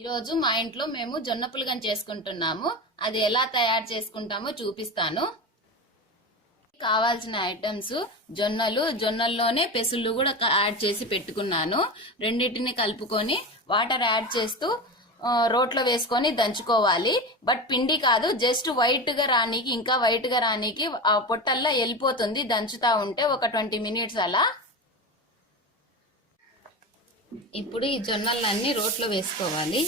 ఈరోజు మా ఇంట్లో మేము జొన్న పులగం చేసుకుంటున్నాము. అది ఎలా తయారు చేసుకుంటామో చూపిస్తాను. కావాల్సిన ఐటమ్స్ జొన్నల్లోనే పెసుళ్ళు కూడా యాడ్ చేసి పెట్టుకున్నాను. రెండింటిని కలుపుకొని వాటర్ యాడ్ చేస్తూ రోట్లో వేసుకొని దంచుకోవాలి. బట్ పిండి కాదు, జస్ట్ వైట్ గా రానికి, ఇంకా వైట్ గా రానికి ఆ పొట్టల్లా వెళ్ళిపోతుంది దంచుతా ఉంటే ఒక 20 minutes అలా. ఇప్పుడు ఈ జొన్నలన్నీ రోట్లో వేసుకోవాలి.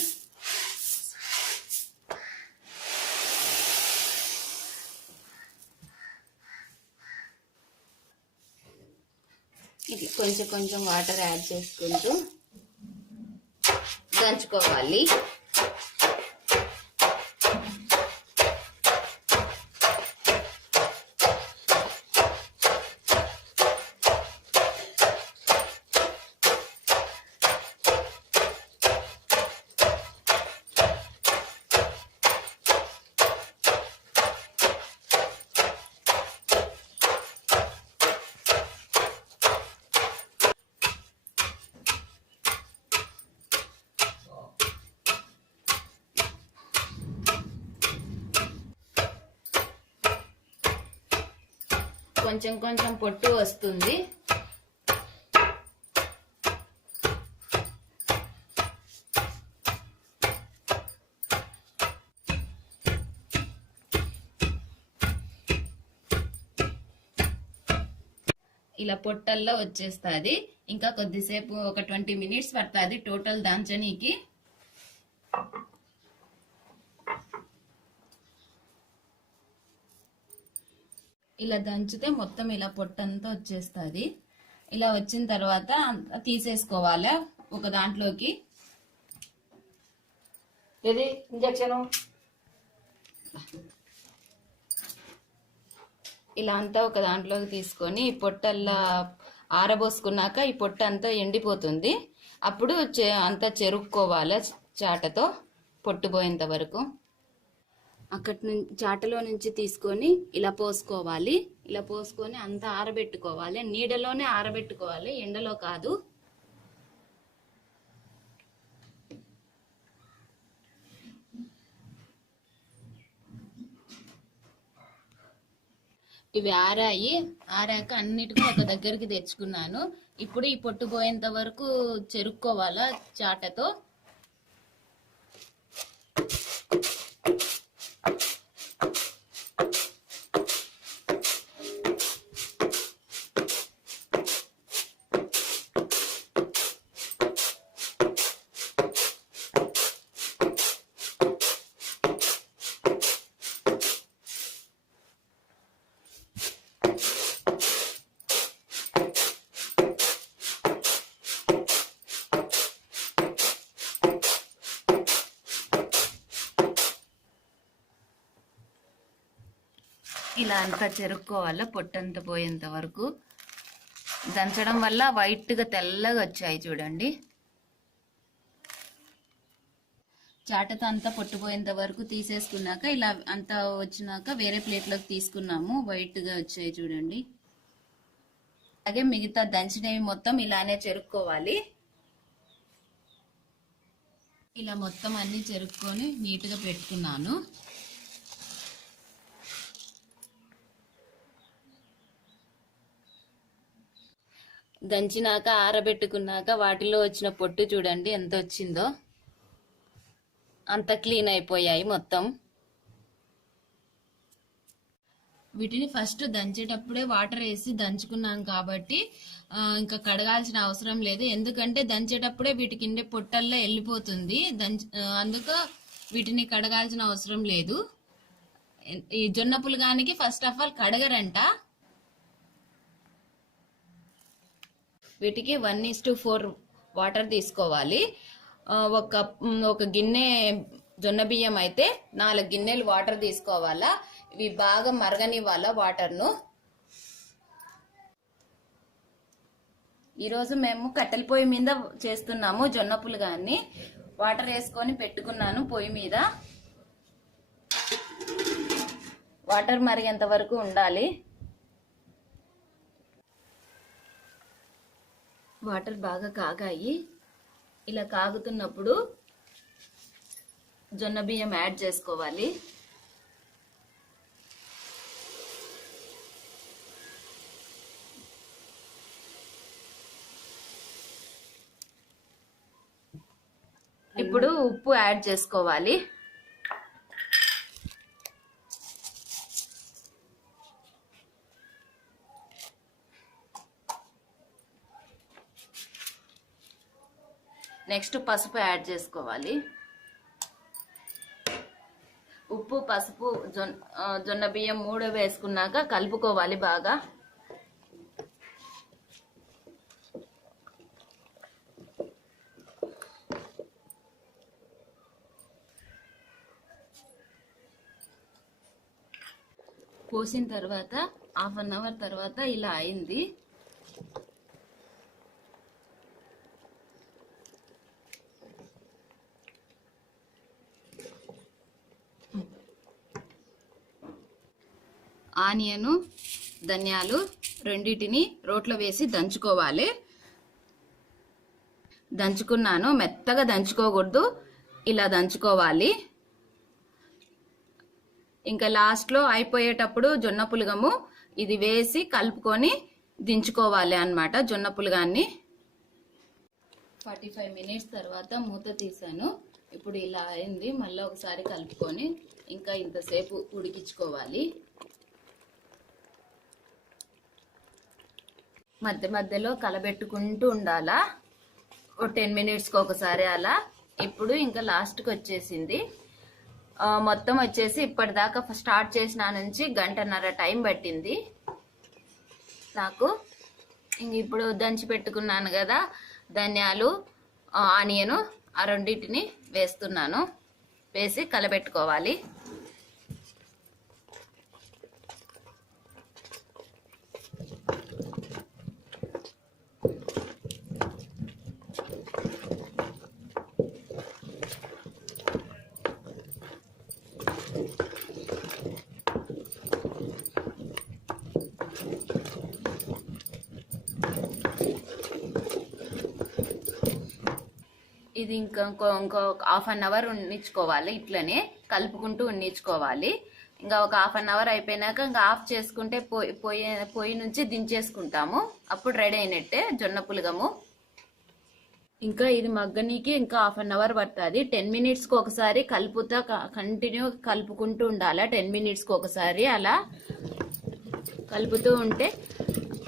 ఇట్లా కొంచెం కొంచెం వాటర్ యాడ్ చేసుకుంటూ దంచుకోవాలి. కొంచెం కొంచెం పొట్టు వస్తుంది. ఇలా పొట్టల్లో వచ్చేస్తుంది. ఇంకా కొద్దిసేపు ఒక 20 minutes పడుతుంది టోటల్ దంచనీకి. ఇలా దంచితే మొత్తం ఇలా పొట్టంతా వచ్చేస్తుంది. ఇలా వచ్చిన తర్వాత తీసేసుకోవాలి ఒక దాంట్లోకి. ఇది ఇంజెక్షన్ ఇలా అంతా ఒక దాంట్లోకి తీసుకొని ఈ పొట్టల్లా ఆరబోసుకున్నాక ఈ పొట్ట అంతా ఎండిపోతుంది. అప్పుడు అంతా చెరుక్కోవాలి చాటతో పొట్టుపోయేంత వరకు. అక్కడి నుంచి చాటలో నుంచి తీసుకొని ఇలా పోసుకోవాలి. ఇలా పోసుకొని అంతా ఆరబెట్టుకోవాలి. నీడలోనే ఆరబెట్టుకోవాలి, ఎండలో కాదు. ఇవి ఆరాక అన్నిటికీ ఒక దగ్గరికి తెచ్చుకున్నాను. ఇప్పుడు ఈ పొట్టు పోయేంత వరకు చెరుక్కోవాలా చాటతో. ఇలా అంతా చెరుక్కోవాలా పొట్టంతా పోయేంత వరకు. దంచడం వల్ల వైట్ గా తెల్లగా వచ్చాయి చూడండి. చాటతో అంతా పొట్టుపోయేంత వరకు తీసేసుకున్నాక ఇలా అంతా వచ్చినాక వేరే ప్లేట్లోకి తీసుకున్నాము. వైట్ గా వచ్చాయి చూడండి. అలాగే మిగతా దంచినవి మొత్తం ఇలానే చెరుక్కోవాలి. ఇలా మొత్తం అన్ని చెరుక్కొని నీట్గా పెట్టుకున్నాను. దంచినాక ఆరబెట్టుకున్నాక వాటిలో వచ్చిన పొట్టు చూడండి ఎంత వచ్చిందో. అంత క్లీన్ అయిపోయాయి మొత్తం. వీటిని ఫస్ట్ దంచేటప్పుడే వాటర్ వేసి దంచుకున్నాం కాబట్టి ఇంకా కడగాల్సిన అవసరం లేదు. ఎందుకంటే దంచేటప్పుడే వీటికి ఇండే పొట్టల్లో వెళ్ళిపోతుంది. అందుకు వీటిని కడగాల్సిన అవసరం లేదు. ఈ జొన్న పులగానికి ఫస్ట్ ఆఫ్ ఆల్ కడగరంట. వీటికి 1:4 వాటర్ తీసుకోవాలి. ఒక గిన్నె జొన్న బియ్యం అయితే 4 గిన్నెలు వాటర్ తీసుకోవాలా. ఇవి బాగా మరగనివ్వాలా వాటర్ను. ఈరోజు మేము కట్టెల పొయ్యి మీద చేస్తున్నాము జొన్న పులగాన్ని. వాటర్ వేసుకొని పెట్టుకున్నాను పొయ్యి మీద. వాటర్ మరిగేంత వరకు ఉండాలి. వాటర్ బాగా కాగాయి. ఇలా కాగుతున్నప్పుడు జొన్న బియ్యం యాడ్ చేసుకోవాలి. ఇప్పుడు ఉప్పు యాడ్ చేసుకోవాలి. నెక్స్ట్ పసుపు యాడ్ చేసుకోవాలి. ఉప్పు, పసుపు, జొన్న బియ్యం 3 వేసుకున్నాక కలుపుకోవాలి బాగా. పోసిన తర్వాత 1/2 అవర్ తర్వాత ఇలా అయింది. ఆనియను, ధనియాలు రెండిటిని రోట్లో వేసి దంచుకోవాలి. దంచుకున్నాను, మెత్తగా దంచుకోకూడదు, ఇలా దంచుకోవాలి. ఇంకా లాస్ట్లో అయిపోయేటప్పుడు జొన్న పులగము ఇది వేసి కలుపుకొని దించుకోవాలి అన్నమాట జొన్న పులగాన్ని. 45 మినిట్స్ తర్వాత మూత తీసాను. ఇప్పుడు ఇలా అయింది. మళ్ళీ ఒకసారి కలుపుకొని ఇంకా ఇంతసేపు ఉడికించుకోవాలి. మధ్య మధ్యలో కలబెట్టుకుంటూ ఉండాలా, 10 మినిట్స్కి ఒకసారి అలా. ఇప్పుడు ఇంకా లాస్ట్కి వచ్చేసింది. మొత్తం వచ్చేసి ఇప్పటిదాకా స్టార్ట్ చేసిన నుంచి 1.5 గంట టైం పట్టింది నాకు. ఇంక ఇప్పుడు దంచి పెట్టుకున్నాను కదా ధనియాలు, ఆనియను, ఆ రెండింటిని వేస్తున్నాను. వేసి కలబెట్టుకోవాలి. ఇది ఇంకో 1/2 అవర్ ఉండించుకోవాలి. ఇట్లనే కలుపుకుంటూ ఉండించుకోవాలి. ఇంకా ఒక 1/2 అవర్ అయిపోయినాక ఇంకా ఆఫ్ చేసుకుంటే పొయ్యి నుంచి దించేసుకుంటాము. అప్పుడు రెడీ అయినట్టే జొన్న పులగము. ఇంకా ఇది మగ్గనీకి ఇంకా 1/2 అవర్ పడుతుంది. 10 మినిట్స్కి ఒకసారి కలుపుతా కంటిన్యూ కలుపుకుంటూ ఉండాలి. 10 మినిట్స్కి ఒకసారి అలా కలుపుతూ ఉంటే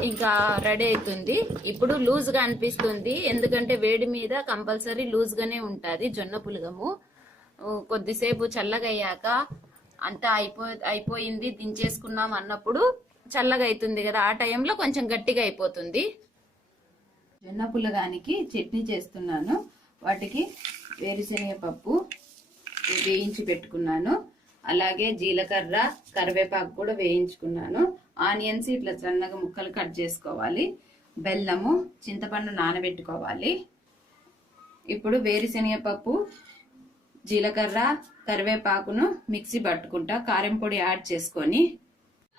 ఇంకా రెడీ అవుతుంది. ఇప్పుడు లూజ్గా అనిపిస్తుంది, ఎందుకంటే వేడి మీద కంపల్సరీ లూజ్గానే ఉంటుంది జొన్న పులగము. కొద్దిసేపు చల్లగా అయ్యాక అంతా అయిపోయింది దించేసుకున్నాం అన్నప్పుడు చల్లగా అవుతుంది కదా, ఆ టైంలో కొంచెం గట్టిగా అయిపోతుంది. జొన్న పులగానికి చట్నీ చేస్తున్నాను. వాటికి వేరుశనగ పప్పు వేయించి పెట్టుకున్నాను. అలాగే జీలకర్ర, కరివేపాకు కూడా వేయించుకున్నాను. ఆనియన్స్ ఇట్లా సన్నగా ముక్కలు కట్ చేసుకోవాలి. బెల్లము, చింతపండు నానబెట్టుకోవాలి. ఇప్పుడు వేరుశనగ పప్పు, జీలకర్ర, కరివేపాకును మిక్సీ పట్టుకుంటా. కారం పొడి యాడ్ చేసుకొని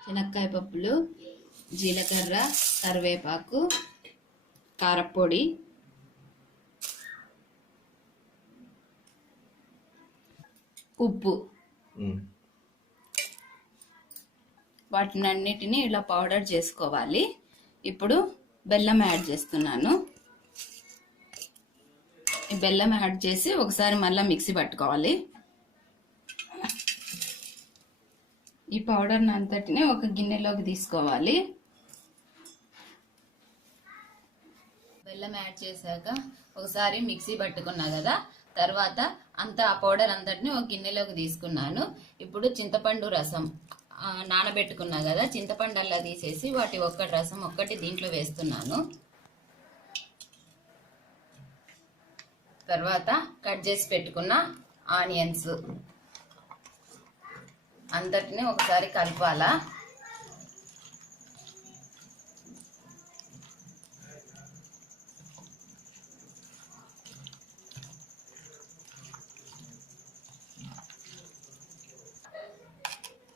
శనక్కాయ పప్పులు, జీలకర్ర, కరివేపాకు, కారపొడి, ఉప్పు, వాటిని అన్నిటిని ఇలా పౌడర్ చేసుకోవాలి. ఇప్పుడు బెల్లం యాడ్ చేస్తున్నాను. ఈ బెల్లం యాడ్ చేసి ఒకసారి మళ్ళీ మిక్సీ పట్టుకోవాలి. ఈ పౌడర్ అంతటిని ఒక గిన్నెలోకి తీసుకోవాలి. బెల్లం యాడ్ చేశాక ఒకసారి మిక్సీ పట్టుకున్నా కదా, తర్వాత అంతా ఆ పౌడర్ అంతటిని ఒక గిన్నెలోకి తీసుకున్నాను. ఇప్పుడు చింతపండు రసం నానబెట్టుకున్నా కదా, చింతపండు అలా తీసేసి వాటి రసం ఒక్కటి దీంట్లో వేస్తున్నాను. తర్వాత కట్ చేసి పెట్టుకున్న ఆనియన్స్ అంతటిని ఒకసారి కలపాలా.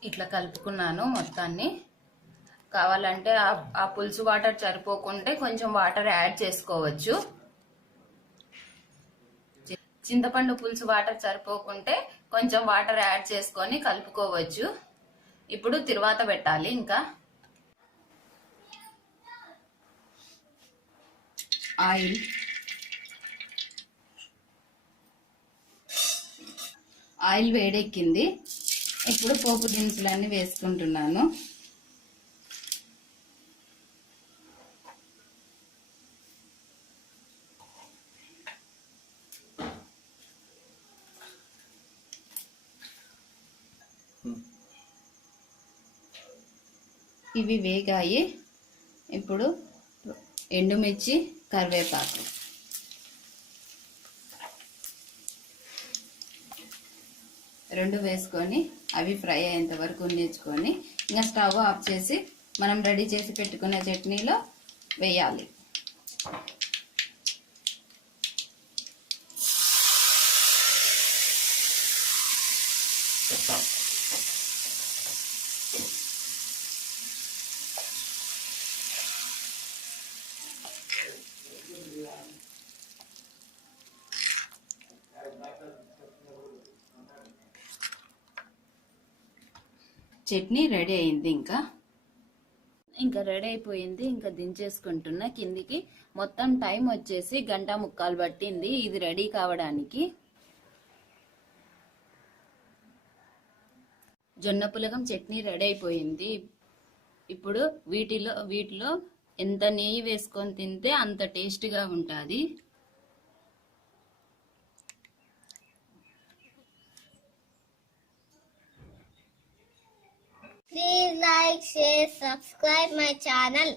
ఇట్లా కలుపుకున్నాను మొత్తాన్ని. కావాలంటే ఆ పులుసు వాటర్ సరిపోకుంటే కొంచెం వాటర్ యాడ్ చేసుకోవచ్చు. చింతపండు పులుసు వాటర్ సరిపోకుంటే కొంచెం వాటర్ యాడ్ చేసుకొని కలుపుకోవచ్చు. ఇప్పుడు తిరువాత పెట్టాలి. ఇంకా ఆయిల్ వేడెక్కింది. ఇప్పుడు పోపు దినుసులన్నీ వేసుకుంటున్నాను. ఇవి వేగాయి. ఇప్పుడు ఎండుమిర్చి, కరివేపాకు రెండు వేసుకొని అవి ఫ్రై అయ్యేంత వరకు ఉంచుకొని ఇంకా స్టవ్ ఆఫ్ చేసి మనం రెడీ చేసి పెట్టుకున్న చట్నీలో వేయాలి. చట్నీ రెడీ అయింది. ఇంకా రెడీ అయిపోయింది. ఇంకా దించేసుకుంటున్నా కిందికి. మొత్తం టైం వచ్చేసి 1.5 గంట పట్టింది ఇది రెడీ కావడానికి. జొన్న పులగం చట్నీ రెడీ అయిపోయింది. ఇప్పుడు వీటిలో ఎంత నెయ్యి వేసుకొని తింటే అంత టేస్ట్గా ఉంటుంది. Please like, share, subscribe my channel.